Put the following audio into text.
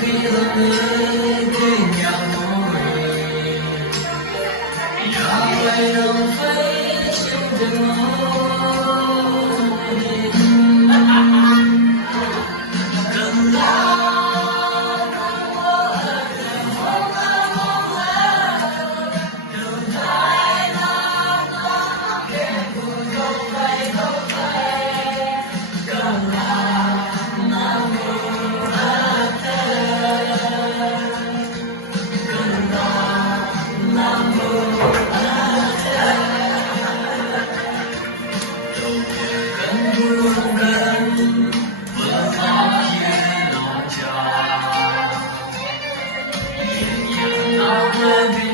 khi hơn nơi cái nhà môi nhà quay lòng phải trong từng I'll